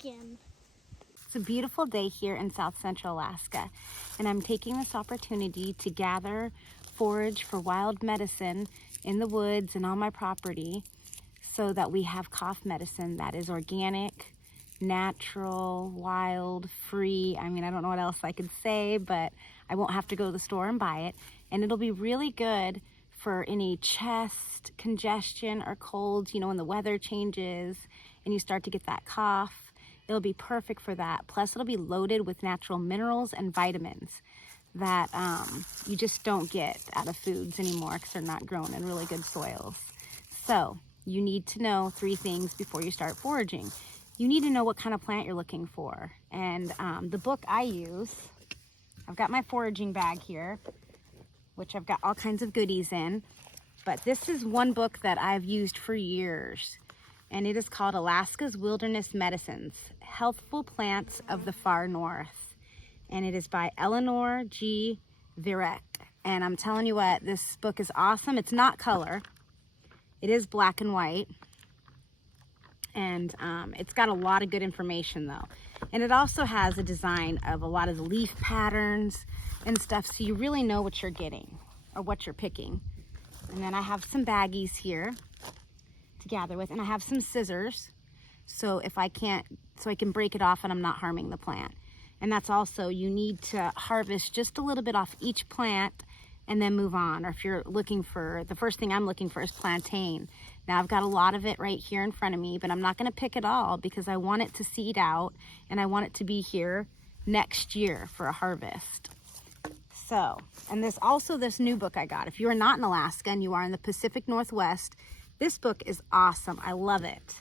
again. It's a beautiful day here in South Central Alaska, and I'm taking this opportunity to gather forage for wild medicine in the woods and on my property so that we have cough medicine that is organic, natural, wild, free. I mean, I don't know what else I could say, but I won't have to go to the store and buy it. And it'll be really good for any chest congestion or colds, you know, when the weather changes and you start to get that cough. It'll be perfect for that. Plus, it'll be loaded with natural minerals and vitamins that you just don't get out of foods anymore because they're not grown in really good soils. So you need to know 3 things before you start foraging. You need to know what kind of plant you're looking for. And the book I use, I've got my foraging bag here, which I've got all kinds of goodies in. But this is one book that I've used for years. And it is called Alaska's Wilderness Medicines, Healthful Plants of the Far North. And it is by Eleanor G. Virek. And I'm telling you what, this book is awesome. It's not color. It is black and white. And it's got a lot of good information though. And it also has a design of a lot of the leaf patterns and stuff, so you really know what you're getting or what you're picking. And then I have some baggies here to gather with, and I have some scissors so I can break it off and I'm not harming the plant. And that's also, you need to harvest just a little bit off each plant and then move on. Or if you're looking for, the first thing I'm looking for is plantain. Now I've got a lot of it right here in front of me, but I'm not gonna pick it all because I want it to seed out and I want it to be here next year for a harvest. So, and this new book I got, if you are not in Alaska and you are in the Pacific Northwest, this book is awesome. I love it.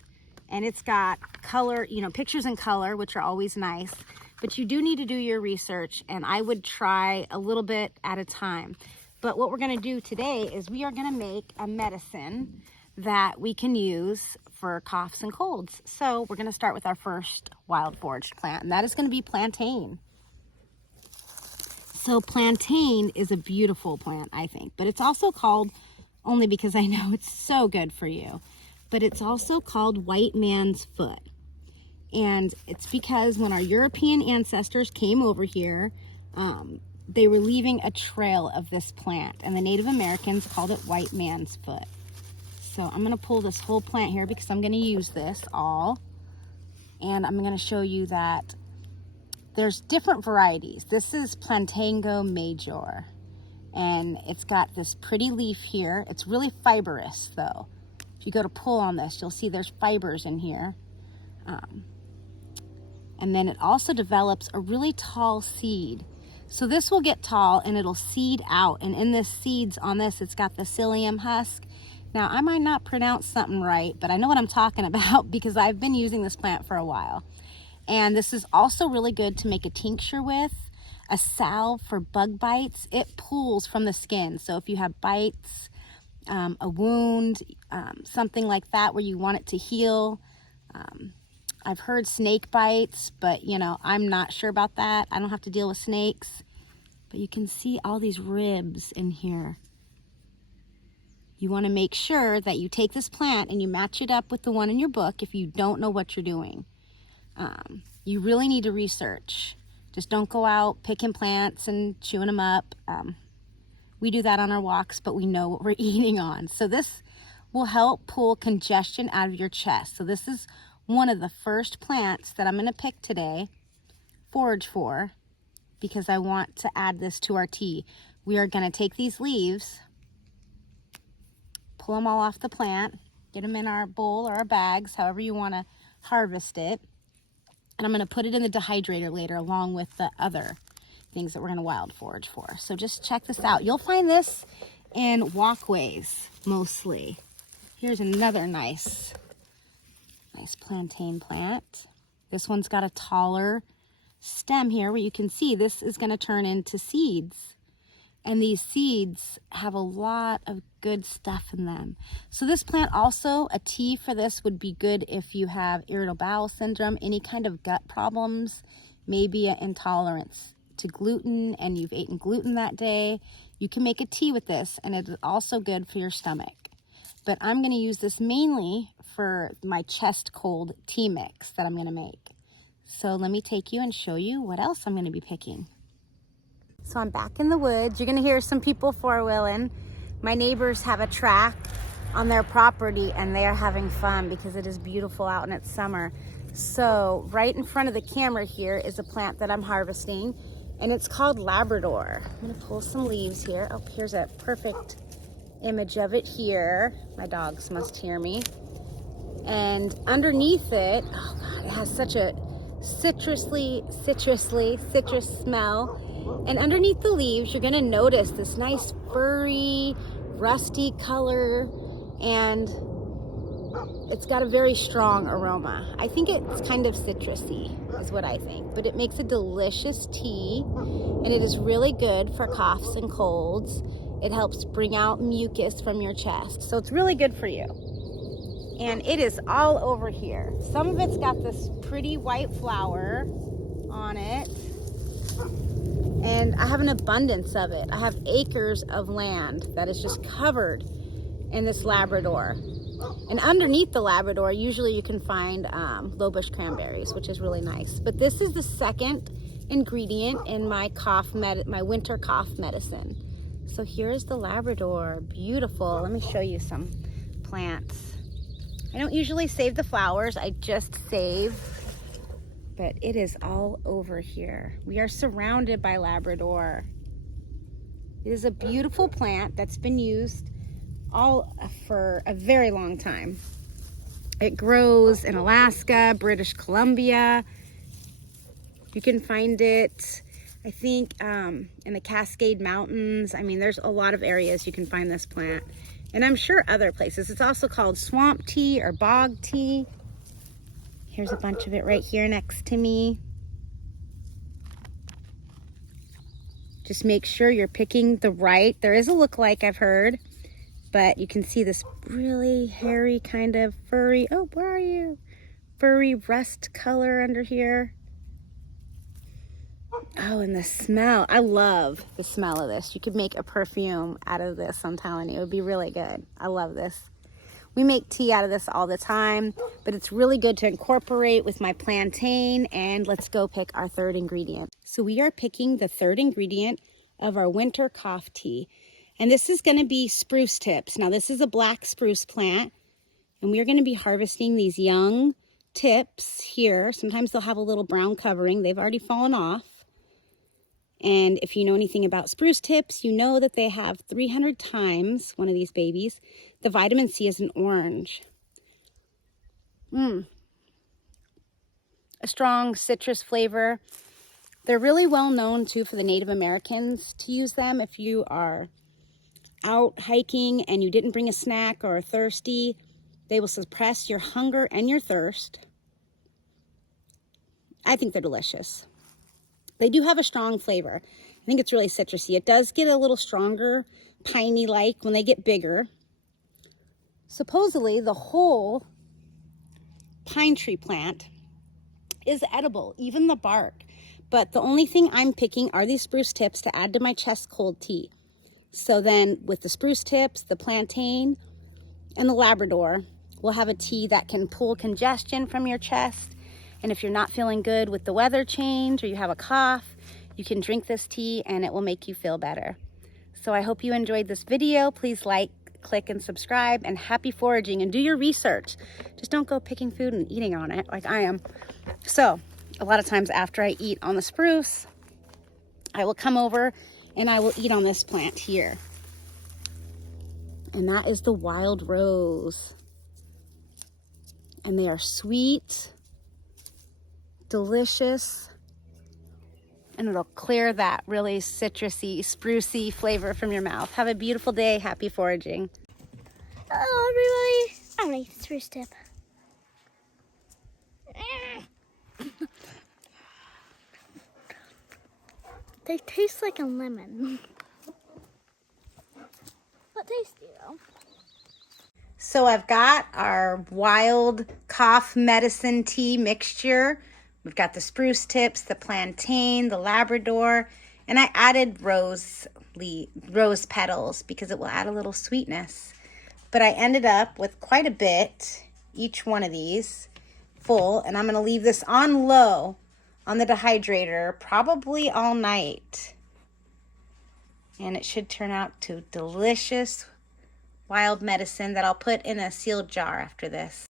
And it's got color, you know, pictures in color, which are always nice, but you do need to do your research, and I would try a little bit at a time. But what we're gonna do today is we are gonna make a medicine that we can use for coughs and colds. So we're gonna start with our first wild foraged plant, and that is gonna be plantain. So plantain is a beautiful plant, I think, but it's also called, only because I know it's so good for you, but it's also called white man's foot. And it's because when our European ancestors came over here, they were leaving a trail of this plant, and the Native Americans called it white man's foot. So I'm gonna pull this whole plant here because I'm gonna use this all, and I'm gonna show you that there's different varieties. This is Plantango major, and it's got this pretty leaf here. It's really fibrous though. If you go to pull on this, you'll see there's fibers in here. And then it also develops a really tall seed. So this will get tall and it'll seed out. And in this seeds on this, it's got the psyllium husk. Now I might not pronounce something right, but I know what I'm talking about because I've been using this plant for a while. And this is also really good to make a tincture with, a salve for bug bites. It pulls from the skin. So if you have bites, a wound, something like that where you want it to heal. I've heard snake bites, but you know, I'm not sure about that. I don't have to deal with snakes, but you can see all these ribs in here. You want to make sure that you take this plant and you match it up with the one in your book if you don't know what you're doing. You really need to research. Just don't go out picking plants and chewing them up. We do that on our walks, but we know what we're eating on. So this will help pull congestion out of your chest. So this is one of the first plants that I'm going to pick today, forage for, because I want to add this to our tea. We are going to take these leaves, pull them all off the plant, get them in our bowl or our bags, however you want to harvest it. And I'm going to put it in the dehydrator later along with the other things that we're going to wild forage for. So just check this out. You'll find this in walkways mostly. Here's another nice plantain plant. This one's got a taller stem here where you can see this is going to turn into seeds. And these seeds have a lot of good stuff in them. So this plant also, a tea for this would be good if you have irritable bowel syndrome, any kind of gut problems, maybe an intolerance to gluten and you've eaten gluten that day. You can make a tea with this, and it's also good for your stomach. But I'm going to use this mainly for my chest cold tea mix that I'm going to make. So let me take you and show you what else I'm gonna be picking. So I'm back in the woods. You're gonna hear some people four-wheeling. My neighbors have a track on their property and they are having fun because it is beautiful out and it's summer. So right in front of the camera here is a plant that I'm harvesting, and it's called Labrador. I'm gonna pull some leaves here. Oh, here's a perfect image of it here. My dogs must hear me. And underneath it, oh God, it has such a citrus smell. And underneath the leaves, you're gonna notice this nice furry, rusty color, and it's got a very strong aroma. I think it's kind of citrusy, is what I think, but it makes a delicious tea, and it is really good for coughs and colds. It helps bring out mucus from your chest, so it's really good for you. And it is all over here. Some of it's got this pretty white flower on it, and I have an abundance of it. I have acres of land that is just covered in this Labrador. And underneath the Labrador, usually you can find low bush cranberries, which is really nice. But this is the second ingredient in my winter cough medicine. So here's the Labrador, beautiful. Let me show you some plants. I don't usually save the flowers, I just save, but it is all over here. We are surrounded by Labrador. It is a beautiful plant that's been used for a very long time. It grows in Alaska, British Columbia. You can find it, I think, in the Cascade Mountains. I mean, there's a lot of areas you can find this plant. And I'm sure other places. It's also called swamp tea or bog tea. Here's a bunch of it right here next to me. Just make sure you're picking the right. There is a lookalike, I've heard. But you can see this really hairy kind of furry, oh, where are you? Furry rust color under here. Oh, and the smell. I love the smell of this. You could make a perfume out of this, I'm telling you. It would be really good. I love this. We make tea out of this all the time, but it's really good to incorporate with my plantain. And let's go pick our third ingredient. So we are picking the third ingredient of our winter cough tea. And this is going to be spruce tips. Now, this is a black spruce plant, and we're going to be harvesting these young tips here. Sometimes they'll have a little brown covering. They've already fallen off. And if you know anything about spruce tips, you know that they have 300 times, one of these babies, the vitamin C is an orange. A strong citrus flavor. They're really well known, too, for the Native Americans to use them if you are out hiking and you didn't bring a snack or are thirsty. They will suppress your hunger and your thirst. I think they're delicious. They do have a strong flavor. I think it's really citrusy. It does get a little stronger, piney-like when they get bigger. Supposedly, the whole pine tree plant is edible, even the bark. But the only thing I'm picking are these spruce tips to add to my chest cold tea. So then with the spruce tips, the plantain, and the Labrador, we'll have a tea that can pull congestion from your chest. And if you're not feeling good with the weather change or you have a cough, you can drink this tea and it will make you feel better. So I hope you enjoyed this video. Please like, click, and subscribe, and happy foraging, and do your research. Just don't go picking food and eating on it like I am. So a lot of times after I eat on the spruce, I will come over and I will eat on this plant here. And that is the wild rose. And they are sweet, delicious, and it'll clear that really citrusy, sprucey flavor from your mouth. Have a beautiful day. Happy foraging. Hello, everybody. I'm gonna eat the spruce tip. They taste like a lemon. But tasty though. So I've got our wild cough medicine tea mixture. We've got the spruce tips, the plantain, the Labrador, and I added rose petals because it will add a little sweetness. But I ended up with quite a bit, each one of these. full, and I'm going to leave this on low on the dehydrator probably all night. And it should turn out to delicious wild medicine that I'll put in a sealed jar after this.